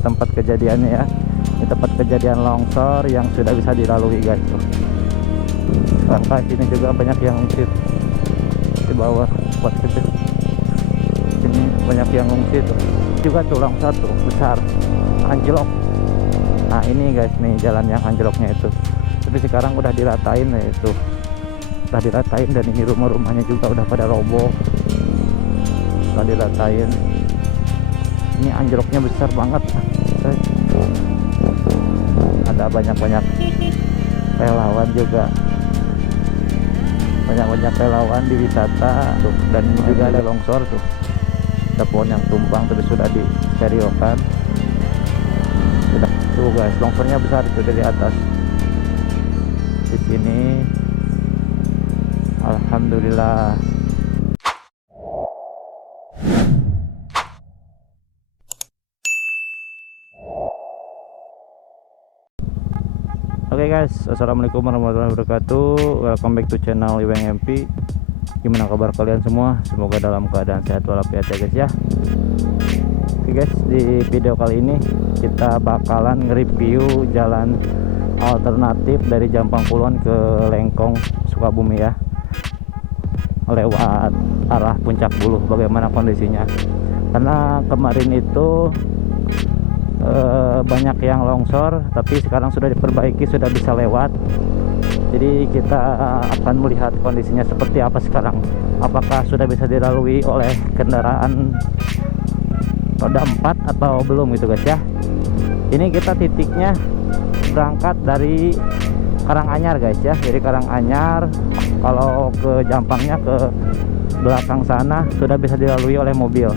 tempat kejadiannya ya. Ini tempat kejadian longsor yang sudah bisa dilalui guys tuh. Sampai sini juga banyak yang ngungsi di bawah buat gitu. Ini banyak yang ngungsi tuh. Juga tuh longsor tuh besar, anjlok. Nah ini guys nih jalan yang anjloknya itu. Tapi sekarang udah diratain ya itu. Udah diratain dan ini rumah-rumahnya juga udah pada roboh. Udah diratain. Ini anjloknya besar banget. Ada banyak-banyak relawan juga. Banyak-banyak relawan di wisata tuh, dan ini juga ada longsor tuh. Ada pohon yang tumbang tapi sudah disterilkan. Sudah tuh guys, longsornya besar itu dari atas. Di sini alhamdulillah. Oke guys, assalamualaikum warahmatullahi wabarakatuh. Welcome back to channel Iweng MP. Gimana kabar kalian semua? Semoga dalam keadaan sehat walafiat ya guys ya. Oke guys, di video kali ini kita bakalan nge-review jalan alternatif dari Jampang Kulon ke Lengkong Sukabumi ya, lewat arah Puncak Buluh. Bagaimana kondisinya? Karena kemarin itu banyak yang longsor, tapi sekarang sudah diperbaiki, sudah bisa lewat. Jadi kita akan melihat kondisinya seperti apa sekarang. Apakah sudah bisa dilalui oleh kendaraan roda 4 atau belum gitu guys ya. Ini kita titiknya berangkat dari Karanganyar guys ya. Jadi Karanganyar, kalau ke Jampangnya ke belakang sana sudah bisa dilalui oleh mobil.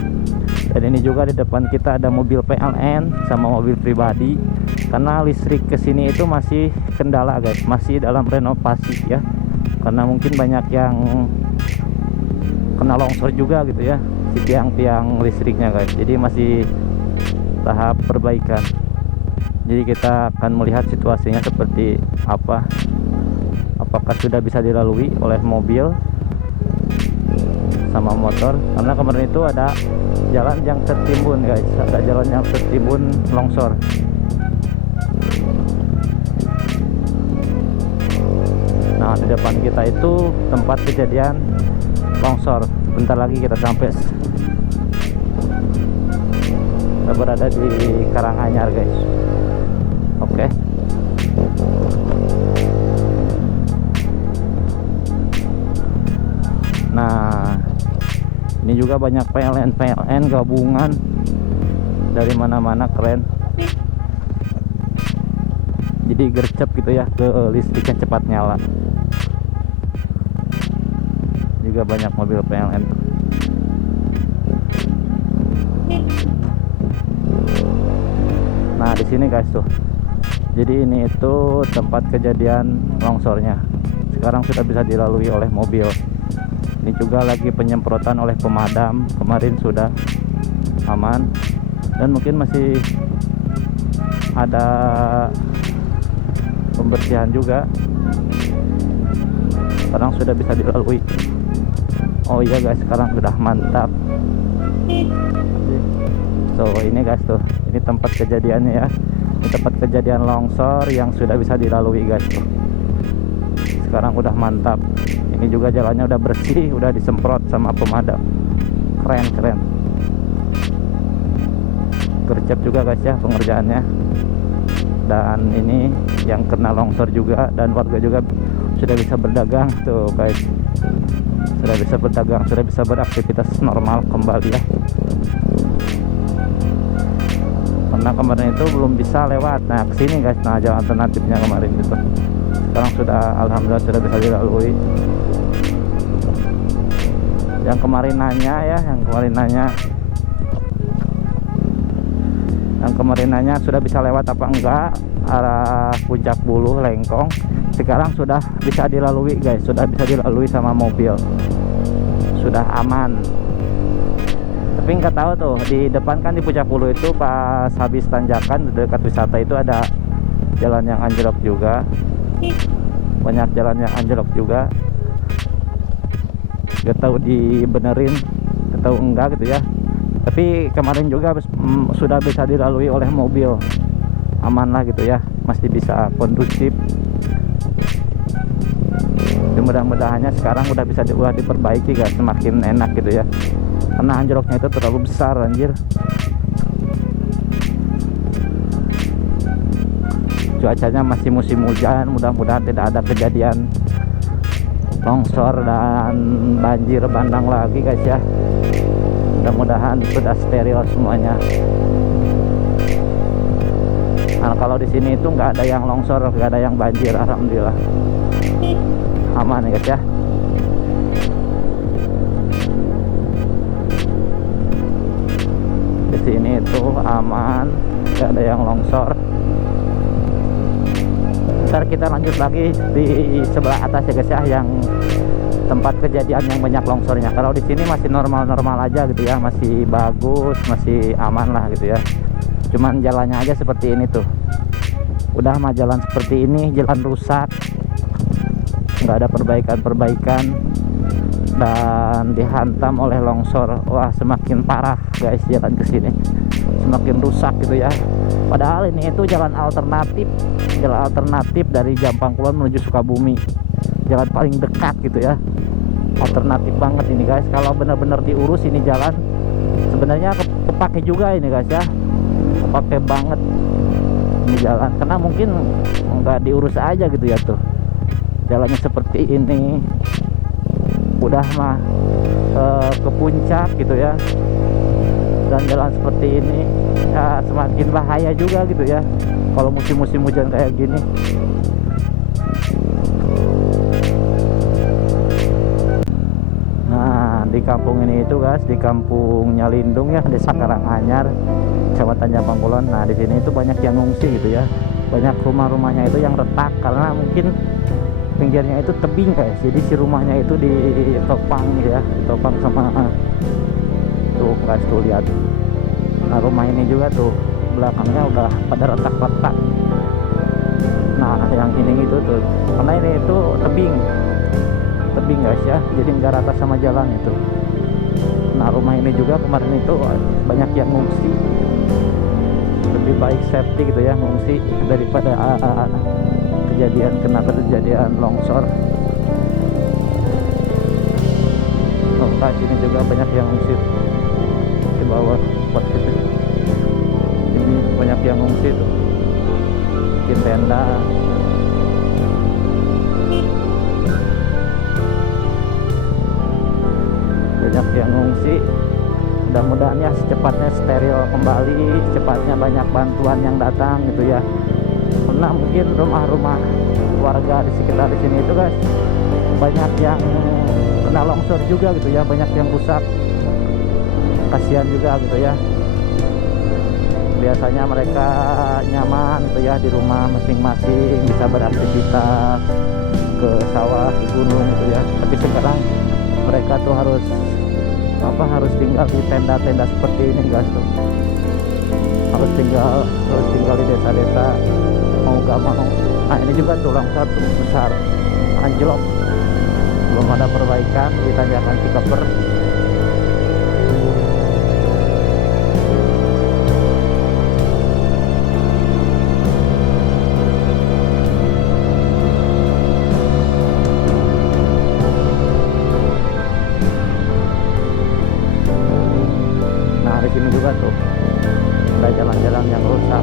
Dan ini juga di depan kita ada mobil PLN sama mobil pribadi. Karena listrik kesini itu masih kendala guys, masih dalam renovasi ya. Karena mungkin banyak yang kena longsor juga gitu ya, si tiang-tiang listriknya guys. Jadi masih tahap perbaikan. Jadi kita akan melihat situasinya seperti apa. Apakah sudah bisa dilalui oleh mobil sama motor. Karena kemarin itu ada jalan yang tertimbun guys, ada jalan yang tertimbun longsor. Nah di depan kita itu tempat kejadian longsor. Bentar lagi kita sampai. Kita berada di Karanganyar guys. Oke. Nah ini juga banyak PLN gabungan dari mana-mana, keren. Jadi gercep gitu ya, ke listriknya cepat nyala. Juga banyak mobil PLN. Nah di sini guys tuh. Jadi ini itu tempat kejadian longsornya. Sekarang sudah bisa dilalui oleh mobil. Ini juga lagi penyemprotan oleh pemadam. Kemarin sudah aman, dan mungkin masih ada pembersihan juga. Sekarang sudah bisa dilalui. Oh iya guys, sekarang sudah mantap. So ini guys tuh, ini tempat kejadiannya ya. Ini tempat kejadian longsor yang sudah bisa dilalui guys tuh. Sekarang udah mantap. Ini juga jalannya udah bersih, udah disemprot sama pemadam. Keren. Gercep juga guys ya pengerjaannya. Dan ini yang kena longsor juga, dan warga juga sudah bisa berdagang tuh guys. Sudah bisa berdagang, sudah bisa beraktivitas normal kembali ya. Karena kemarin itu belum bisa lewat. Nah kesini guys, nah jalan alternatifnya kemarin gitu. Sekarang sudah alhamdulillah sudah bisa dilalui. Yang kemarin nanya sudah bisa lewat apa enggak arah Puncak Buluh Lengkong. Sekarang sudah bisa dilalui guys, sudah bisa dilalui sama mobil, sudah aman. Tapi nggak tahu tuh, di depan kan di Puncak Buluh itu pas habis tanjakan dekat wisata itu ada jalan yang anjlok juga, banyak jalan yang anjlok juga. Gak tahu dibenerin atau enggak gitu ya. Tapi kemarin juga sudah bisa dilalui oleh mobil, aman lah gitu ya, masih bisa kondusif. Mudah-mudahannya sekarang udah bisa diperbaiki guys, semakin enak gitu ya, karena anjloknya itu terlalu besar anjir. Cuacanya masih musim hujan, mudah-mudahan tidak ada kejadian longsor dan banjir bandang lagi guys ya. Mudah-mudahan sudah steril semuanya. Nah, kalau di sini itu nggak ada yang longsor, nggak ada yang banjir, alhamdulillah aman ya guys ya. Di sini itu aman, nggak ada yang longsor. Ntar kita lanjut lagi di sebelah atas ya guys ya, yang tempat kejadian yang banyak longsornya. Kalau di sini masih normal-normal aja gitu ya, masih bagus, masih aman lah gitu ya. Cuman jalannya aja seperti ini tuh. Udah mah jalan seperti ini, jalan rusak, nggak ada perbaikan dan dihantam oleh longsor. Wah, semakin parah guys jalan ke sini, semakin rusak gitu ya. Padahal ini itu jalan alternatif dari Jampang Kulon menuju Sukabumi, jalan paling dekat gitu ya, alternatif banget ini guys. Kalau benar-benar diurus ini jalan, sebenarnya kepake juga ini guys ya, kepake banget ini jalan, karena mungkin nggak diurus aja gitu ya. Tuh jalannya seperti ini, udah mah ke puncak gitu ya, dan jalan seperti ini ya semakin bahaya juga gitu ya kalau musim-musim hujan kayak gini. Nah, di kampung ini itu guys, di kampung Nyalindung ya, Desa Karanganyar, Kecamatan Jampang Kulon. Nah, di sini itu banyak yang ngungsi gitu ya. Banyak rumah-rumahnya itu yang retak karena mungkin pinggirnya itu tebing guys. Jadi si rumahnya itu ditopang ya, ditopang sama tuh guys, tuh lihat. Nah, rumah ini juga tuh belakangnya udah pada retak-retak. Nah, yang ini itu tuh, karena ini itu tebing guys ya, jadi nggak rata sama jalan itu. Nah, rumah ini juga kemarin itu banyak yang ngungsi. Lebih baik safety gitu ya, ngungsi daripada kejadian longsor. Oh, sini juga banyak yang ngungsi di bawah spot gitu. Ini banyak yang ngungsi tuh, bikin tenda. Banyak yang ngungsi. Mudah-mudahan ya secepatnya steril kembali, secepatnya banyak bantuan yang datang gitu ya. Karena mungkin rumah-rumah warga di sekitar di sini itu guys, banyak yang kena longsor juga gitu ya, banyak yang rusak. Kasihan juga gitu ya. Biasanya mereka nyaman gitu ya di rumah masing-masing, bisa beraktivitas ke sawah, ke gunung gitu ya. Tapi sekarang mereka tuh harus tinggal di tenda-tenda seperti ini guys tuh. Harus tinggal di desa-desa, mau gak mau. Nah, ini juga tuh longsor tuh besar, anjlok, belum ada perbaikan di tanjakan Cikaper. Di sini juga tuh ada jalan-jalan yang rusak.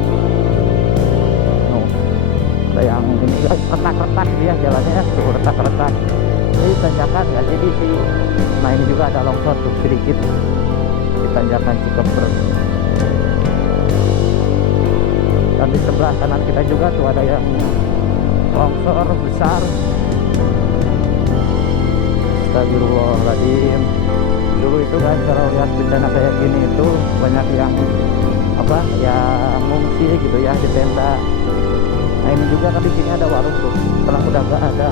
Ada yang ini retak-retak dia jalannya tuh, retak-retak. Ini tanjakan ya, jadi sih. Nah, ini juga ada longsor tuh sedikit di tanjakan Cikaper. Dan di sebelah kanan kita juga tuh ada yang longsor besar. Astagfirullahaladzim. Dulu itu kan kalau lihat bencana kayak gini itu banyak yang ngungsi gitu ya di tenda. Nah, ini juga kan di sini ada warung tuh, sekarang udah gak ada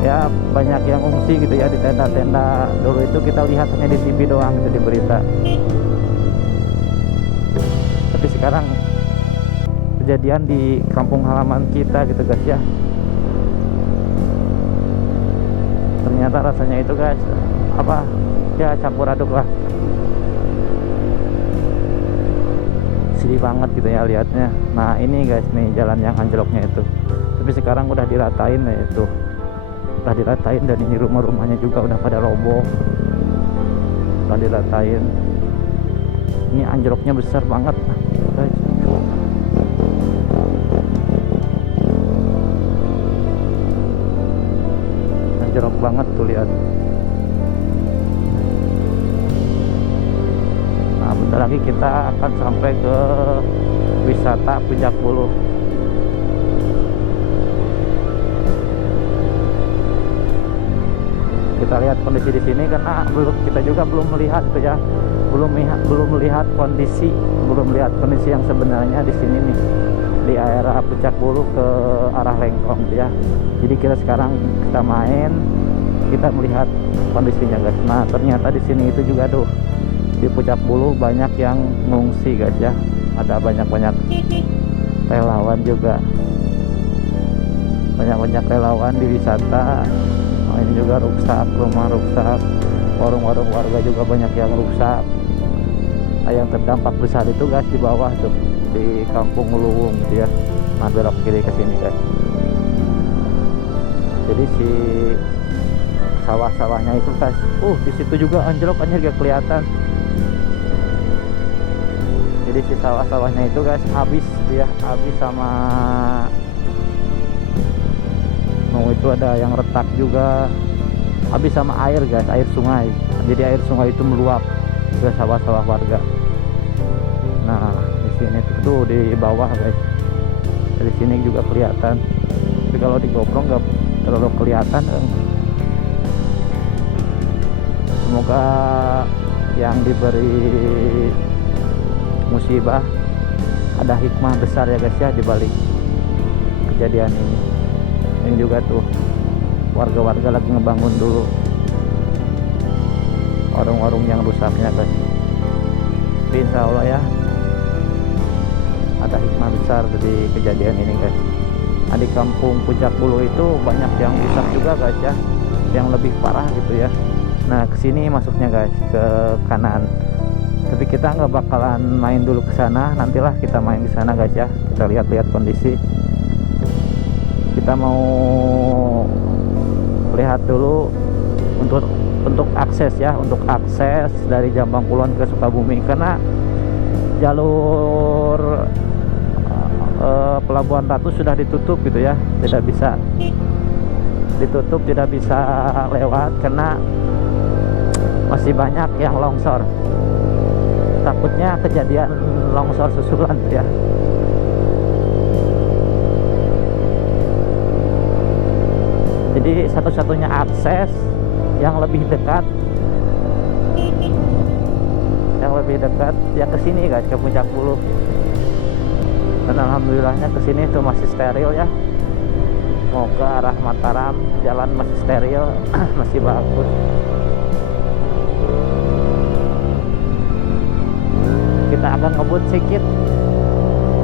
ya. Banyak yang ngungsi gitu ya di tenda-tenda. Dulu itu kita lihat hanya di TV doang gitu, di berita. Tapi sekarang kejadian di kampung halaman kita gitu guys ya. Ternyata rasanya itu guys ya campur aduk lah. Sedih banget gitu ya lihatnya. Nah ini guys nih jalan yang anjloknya itu, tapi sekarang udah diratain ya itu, udah diratain, dan ini rumah-rumahnya juga udah pada roboh, udah diratain. Ini anjloknya besar banget guys. Anjlok banget tuh, lihat. Nah bentar lagi kita akan sampai ke wisata Puncak Bulu. Kita lihat kondisi di sini karena kita juga belum melihat itu ya, belum melihat kondisi yang sebenarnya di sini nih, di area Puncak Bulu ke arah Lengkong ya. Jadi sekarang kita main, kita melihat kondisinya guys. Nah ternyata di sini itu juga tuh di Puncak Bulu banyak yang ngungsi guys ya, ada banyak relawan juga, banyak relawan di wisata. Nah, ini juga rusak, rumah rusak, warung-warung warga juga banyak yang rusak. Nah, yang terdampak besar itu guys di bawah tuh, di Kampung Luwung gitu ya. Nah belok kiri ke sini guys. Jadi si sawah-sawahnya itu guys, di situ juga anjlok, anjir gak kelihatan. Jadi si sawah-sawahnya itu guys habis sama itu ada yang retak juga, habis sama air guys, air sungai. Jadi air sungai itu meluap ke sawah-sawah warga. Nah di sini tuh di bawah guys, dari sini juga kelihatan, tapi kalau di GoPro nggak terlalu kelihatan. Semoga yang diberi musibah ada hikmah besar ya guys ya di balik kejadian ini. Ini juga tuh warga-warga lagi ngebangun dulu warung-warung yang rusaknya guys. Tapi insya Allah ya ada hikmah besar dari kejadian ini guys. Nah, di Kampung Puncak Bulu itu banyak yang rusak juga guys ya, yang lebih parah gitu ya. Nah kesini masuknya guys ke kanan, tapi kita nggak bakalan main dulu ke sana, nantilah kita main di sana guys ya. Kita lihat-lihat kondisi, kita mau lihat dulu untuk akses ya, untuk akses dari Jambang Kulon ke Sukabumi, karena jalur Pelabuhan Ratu sudah ditutup gitu ya, tidak bisa lewat karena masih banyak yang longsor. Takutnya kejadian longsor susulan ya. Jadi satu-satunya akses yang lebih dekat ya ke sini guys, ke Puncak Bulu. Dan alhamdulillahnya ke sini tuh masih steril ya. Mau ke arah Mataram jalan masih steril, masih bagus. Kita agak ngebut sedikit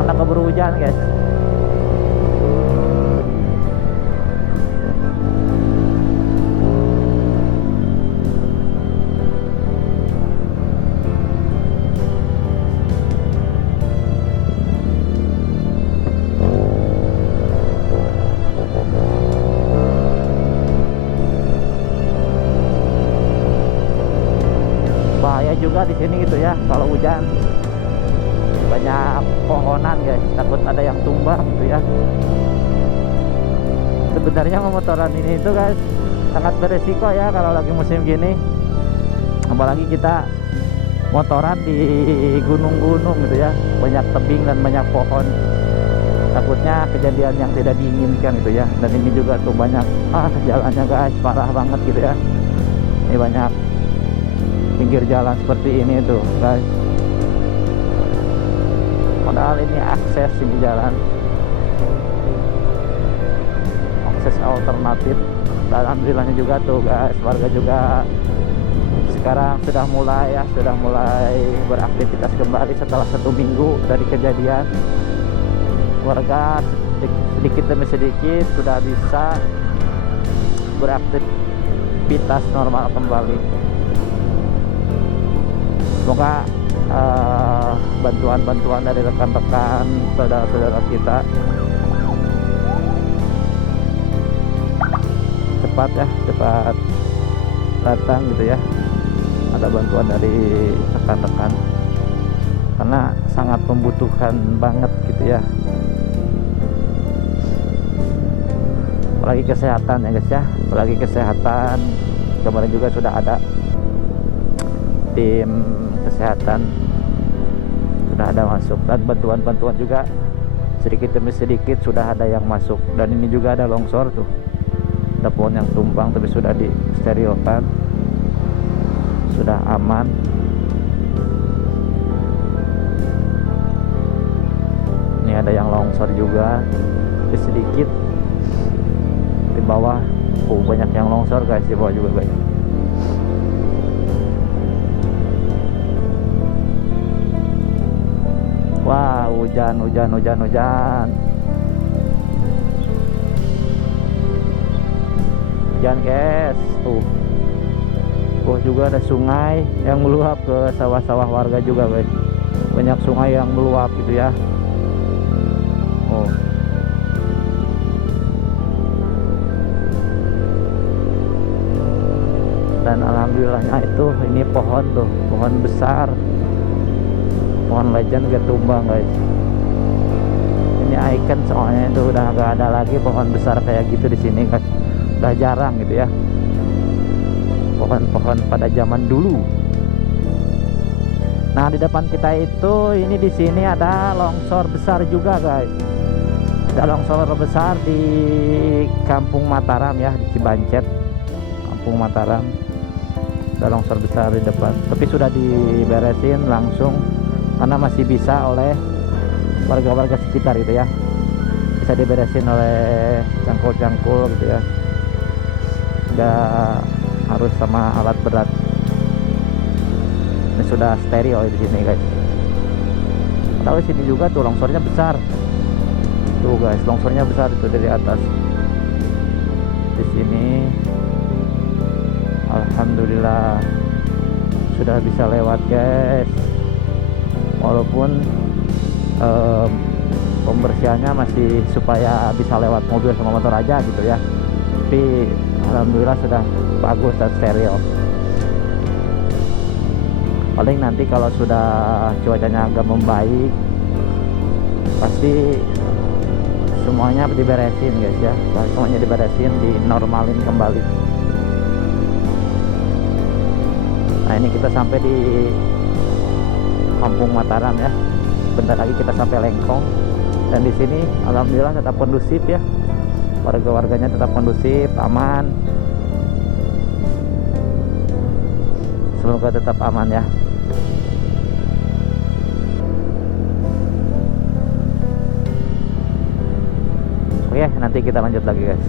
karena keburu hujan guys. Bahaya juga di sini gitu ya kalau hujan, banyak pohonan guys, takut ada yang tumbang gitu ya. Sebenarnya memotoran ini itu guys sangat beresiko ya kalau lagi musim gini, apalagi kita motoran di gunung-gunung gitu ya, banyak tebing dan banyak pohon, takutnya kejadian yang tidak diinginkan gitu ya. Dan ini juga tuh banyak jalannya guys, parah banget gitu ya. Ini banyak pinggir jalan seperti ini tuh guys, padahal ini akses, ini jalan akses alternatif. Dan alhamdulillahnya juga tuh guys, warga juga sekarang sudah mulai beraktivitas kembali setelah 1 minggu dari kejadian. Warga sedikit demi sedikit sudah bisa beraktivitas normal kembali. Semoga bantuan-bantuan dari rekan-rekan saudara-saudara kita cepat datang gitu ya. Ada bantuan dari rekan-rekan karena sangat membutuhkan banget gitu ya. Apalagi kesehatan ya guys ya, apalagi kesehatan. Kemarin juga sudah ada tim kesehatan, sudah ada masuk, dan bantuan-bantuan juga sedikit demi sedikit sudah ada yang masuk. Dan ini juga ada longsor tuh, ada pohon yang tumbang tapi sudah disterilkan, sudah aman. Ini ada yang longsor juga sedikit di bawah. Banyak yang longsor guys di bawah juga guys. Wah, hujan guys. Juga ada sungai yang meluap ke sawah-sawah warga juga guys. Banyak sungai yang meluap gitu ya. Dan alhamdulillahnya itu ini pohon tuh, pohon besar, pohon legend gak tumbang guys. Ini icon soalnya itu udah gak ada lagi pohon besar kayak gitu di sini guys. Udah jarang gitu ya, pohon-pohon pada zaman dulu. Nah, di depan kita itu ini di sini ada longsor besar juga guys. Ada longsor besar di Kampung Mataram ya, di Cibancet, Kampung Mataram. Ada longsor besar di depan, tapi sudah diberesin langsung karena masih bisa oleh warga-warga sekitar gitu ya. Bisa diberesin oleh cangkul-cangkul gitu ya, nggak harus sama alat berat. Ini sudah steril di sini guys. Tahu sini juga tuh longsornya besar tuh guys, longsornya besar itu dari atas. Di sini alhamdulillah sudah bisa lewat guys, walaupun pembersihannya masih supaya bisa lewat mobil sama motor aja gitu ya, tapi alhamdulillah sudah bagus dan steril. Paling nanti kalau sudah cuacanya agak membaik pasti semuanya diberesin guys ya, semuanya diberesin, dinormalin kembali. Nah, ini kita sampai di Kampung Mataram ya. Bentar lagi kita sampai Lengkong. Dan di sini alhamdulillah tetap kondusif ya. Warga-warganya tetap kondusif, aman. Semoga tetap aman ya. Oke, nanti kita lanjut lagi guys.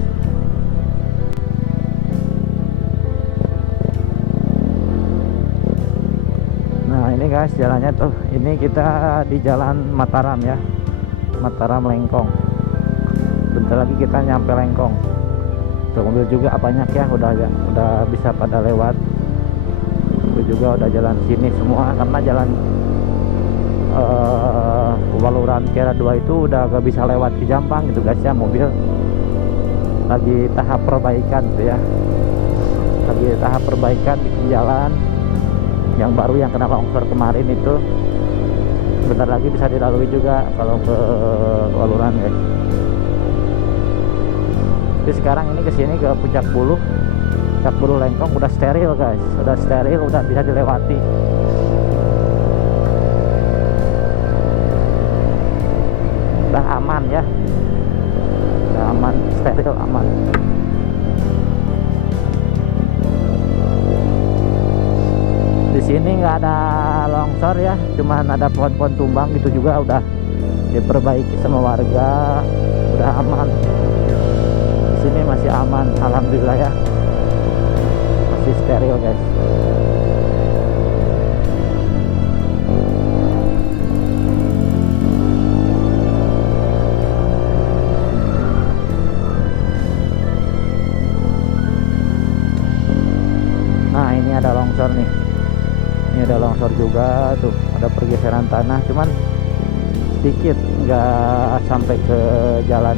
Ini guys jalannya tuh, ini kita di jalan Mataram ya, Mataram Lengkong. Bentar lagi kita nyampe Lengkong. Tuh mobil juga banyak ya, udah bisa pada lewat. Itu juga udah jalan sini semua karena jalan Waluran Kiara 2 itu udah gak bisa lewat ke Jampang gitu guys ya. Mobil lagi tahap perbaikan gitu ya, lagi tahap perbaikan, bikin jalan yang baru yang kena longsor kemarin itu. Bentar lagi bisa dilalui juga kalau ke Waluran guys. Jadi sekarang ini kesini ke Puncak Bulu Lengkong udah steril guys, udah steril, udah bisa dilewati. Udah aman ya, udah aman, steril, aman. Di sini nggak ada longsor ya, cuman ada pohon-pohon tumbang gitu juga udah diperbaiki sama warga, udah aman. Di sini masih aman, alhamdulillah ya, masih steril guys. Nah, ini ada longsor nih. Ini ada longsor juga. juga tuh ada pergeseran tanah, cuman sedikit, nggak sampai ke jalan,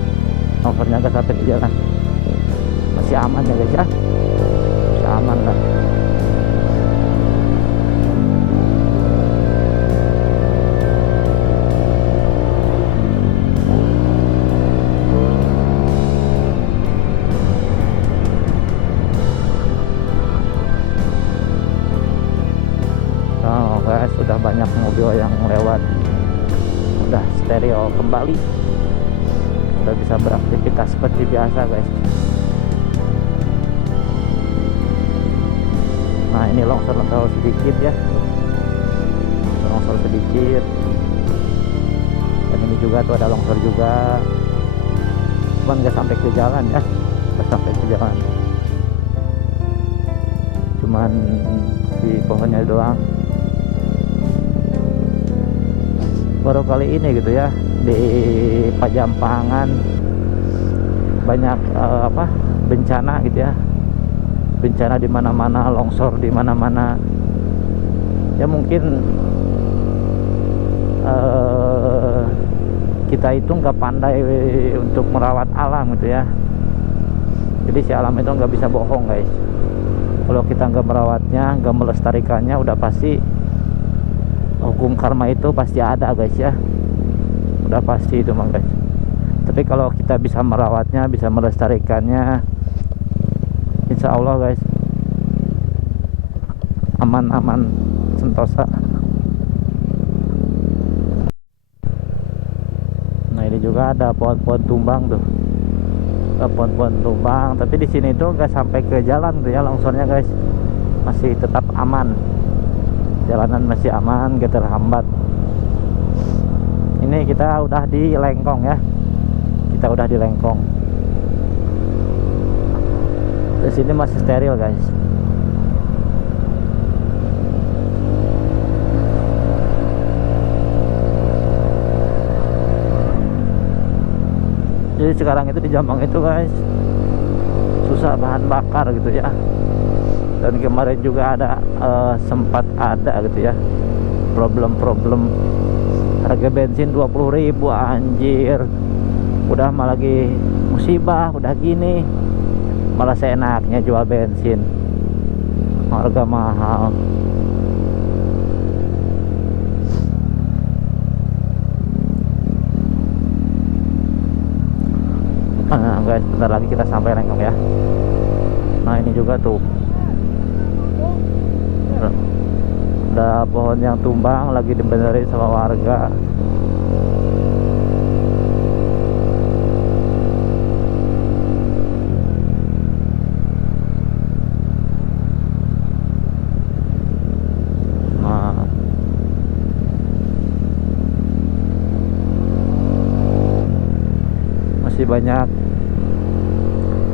longsornya nggak sampai ke jalan, masih aman ya guys ya, masih aman lah. Oh guys, sudah banyak mobil yang lewat, udah stereo kembali, udah bisa beraktivitas seperti biasa guys. Nah ini longsor sedikit ya, longsor sedikit, dan ini juga tuh ada longsor juga, cuman nggak sampai ke jalan ya, nggak sampai ke jalan, cuman si pohonnya doang. Baru kali ini gitu ya di Pajampangan banyak bencana gitu ya, bencana di mana-mana, longsor di mana-mana ya. Mungkin kita itu nggak pandai untuk merawat alam gitu ya, jadi si alam itu nggak bisa bohong guys. Kalau kita nggak merawatnya, nggak melestarikannya, udah pasti hukum karma itu pasti ada guys ya, udah pasti itu mah guys. Tapi kalau kita bisa merawatnya, bisa melestarikannya, insya Allah guys aman-aman sentosa. Nah ini juga ada pohon-pohon tumbang tuh, ada pohon-pohon tumbang, tapi di sini tuh nggak sampai ke jalan tuh ya longsornya guys, masih tetap aman, jalanan masih aman, gak terhambat. Ini kita udah di Lengkong ya, kita udah di Lengkong. Di sini masih steril guys. Jadi sekarang itu di Jombang itu guys susah bahan bakar gitu ya. Dan kemarin juga ada sempat ada gitu ya problem harga bensin 20.000 anjir. Udah malah lagi musibah, udah gini malah seenaknya jual bensin harga mahal. Nah guys, bentar lagi kita sampai Lengkong ya. Nah ini juga tuh ada pohon yang tumbang lagi dibenerin sama warga. Nah masih banyak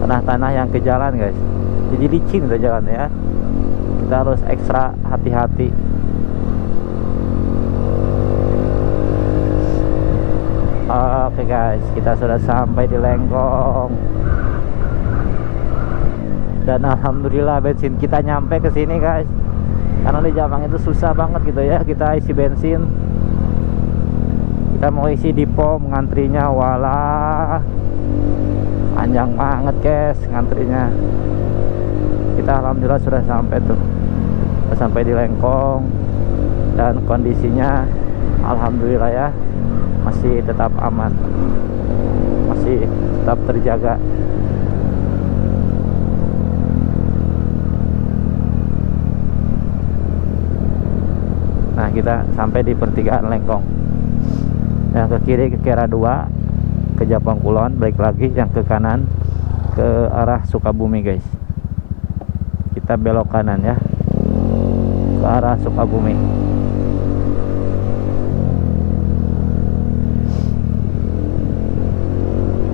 tanah-tanah yang ke jalan guys, jadi licin ke jalan ya, kita harus ekstra hati-hati. Oke guys, kita sudah sampai di Lengkong dan alhamdulillah bensin kita nyampe ke sini guys. Karena di Jombang itu susah banget gitu ya kita isi bensin. Kita mau isi di pom, ngantrinya walah panjang banget guys ngantrinya. Kita alhamdulillah sudah sampai tuh, sudah sampai di Lengkong dan kondisinya alhamdulillah ya masih tetap aman, masih tetap terjaga. Nah kita sampai di pertigaan Lengkong. Yang ke kiri ke Kera 2 ke Japang Kulon, balik lagi yang ke kanan ke arah Sukabumi guys. Kita belok kanan ya ke arah Sukabumi.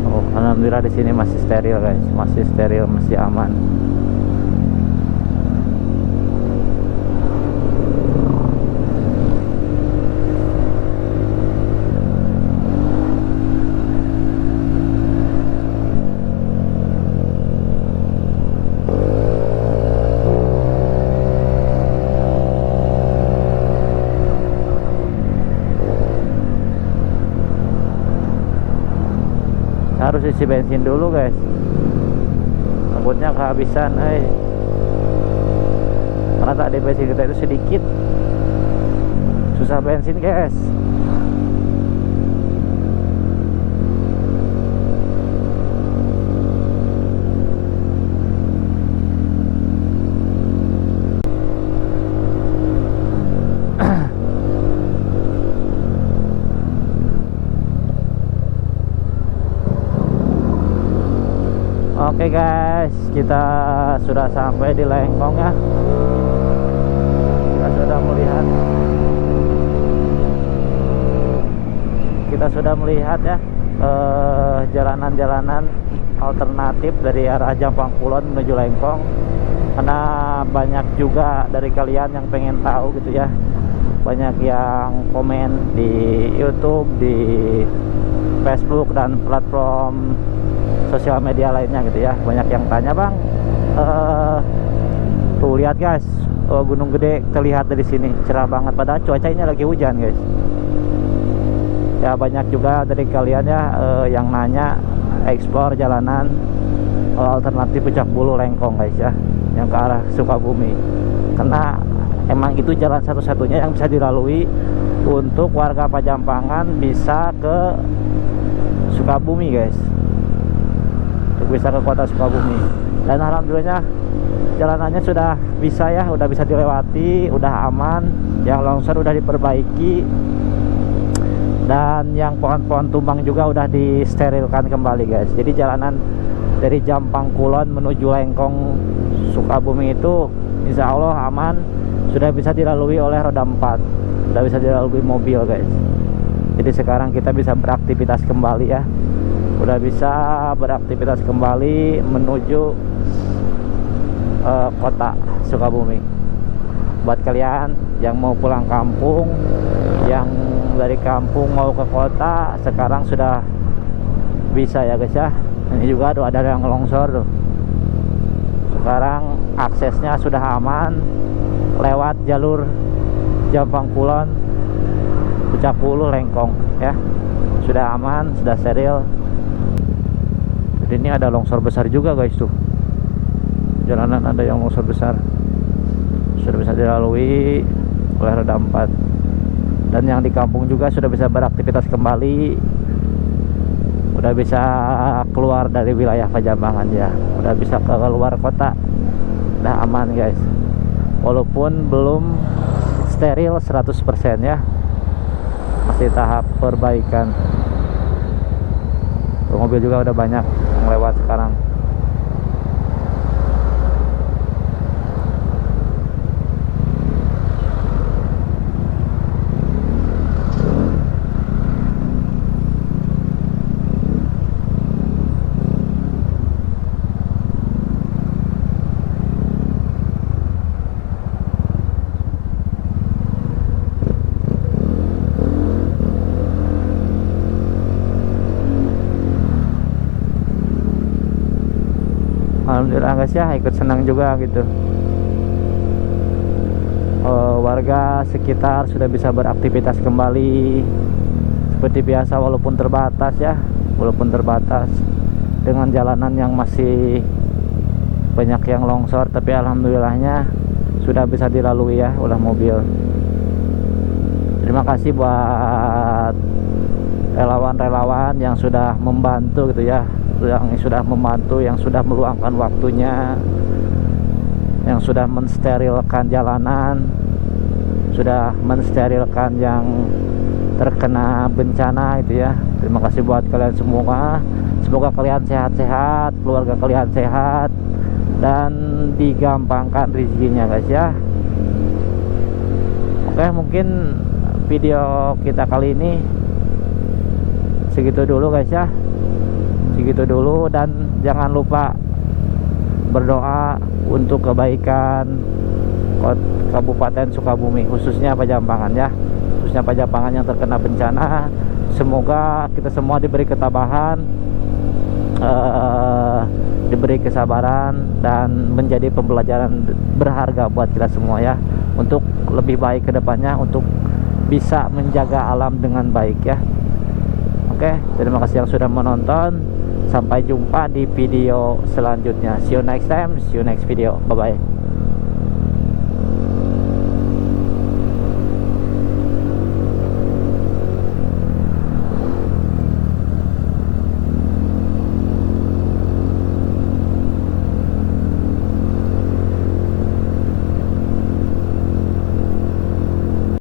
Oh, alhamdulillah di sini masih steril guys, masih steril, masih aman. harus isi bensin dulu guys, takutnya kehabisan karena tadi bensin kita itu sedikit, susah bensin guys. Oke guys, kita sudah sampai di Lengkong ya. Kita sudah melihat ya jalanan-jalanan alternatif dari arah Jampang Kulon menuju Lengkong. Karena banyak juga dari kalian yang pengen tahu gitu ya, banyak yang komen di YouTube, di Facebook dan platform sosial media lainnya gitu ya. Banyak yang tanya, bang, tuh lihat guys, Gunung Gede terlihat dari sini cerah banget, padahal cuacanya lagi hujan guys. Ya banyak juga dari kalian ya yang nanya eksplor jalanan alternatif Puncak Bulu Lengkong guys ya, yang ke arah Sukabumi. Karena emang itu jalan satu-satunya yang bisa dilalui untuk warga Pajampangan bisa ke Sukabumi guys, bisa ke kota Sukabumi. Dan alhamdulillahnya jalanannya sudah bisa ya, udah bisa dilewati, udah aman. Yang longsor udah diperbaiki, dan yang pohon-pohon tumbang juga udah disterilkan kembali guys. Jadi jalanan dari Jampang Kulon menuju Lengkong Sukabumi itu insya Allah aman, sudah bisa dilalui oleh roda 4, sudah bisa dilalui mobil guys. Jadi sekarang kita bisa beraktivitas kembali ya, udah bisa beraktivitas kembali menuju kota Sukabumi. Buat kalian yang mau pulang kampung, yang dari kampung mau ke kota, sekarang sudah bisa ya guys ya. Ini juga tuh ada yang longsor tuh. Sekarang aksesnya sudah aman lewat jalur Jampang Kulon Puncak Bulu Lengkong ya, sudah aman, sudah steril. Jadi ini ada longsor besar juga guys tuh, jalanan ada yang longsor besar, sudah bisa dilalui oleh roda 4. Dan yang di kampung juga sudah bisa beraktivitas kembali, udah bisa keluar dari wilayah Pajampangan ya, udah bisa ke luar kota, udah aman guys. Walaupun belum steril 100% ya, masih tahap perbaikan. Mobil juga udah banyak yang lewat sekarang. Alhamdulillah guys ya, ikut senang juga gitu. Warga sekitar sudah bisa beraktivitas kembali seperti biasa, walaupun terbatas ya, walaupun terbatas dengan jalanan yang masih banyak yang longsor, tapi alhamdulillahnya sudah bisa dilalui ya oleh mobil. Terima kasih buat relawan-relawan yang sudah membantu gitu ya, yang sudah membantu, yang sudah meluangkan waktunya, yang sudah mensterilkan jalanan, sudah mensterilkan yang terkena bencana itu ya. Terima kasih buat kalian semua. Semoga kalian sehat-sehat, keluarga kalian sehat, dan digampangkan rezekinya guys ya. Oke, mungkin video kita kali ini segitu dulu guys ya, segitu dulu. Dan jangan lupa berdoa untuk kebaikan Kabupaten Sukabumi, khususnya Pajampangan ya, khususnya Pajampangan yang terkena bencana. Semoga kita semua diberi ketabahan, diberi kesabaran, dan menjadi pembelajaran berharga buat kita semua ya, untuk lebih baik ke depannya, untuk bisa menjaga alam dengan baik ya. Oke, terima kasih yang sudah menonton. Sampai jumpa di video selanjutnya. See you next time, see you next video. Bye bye.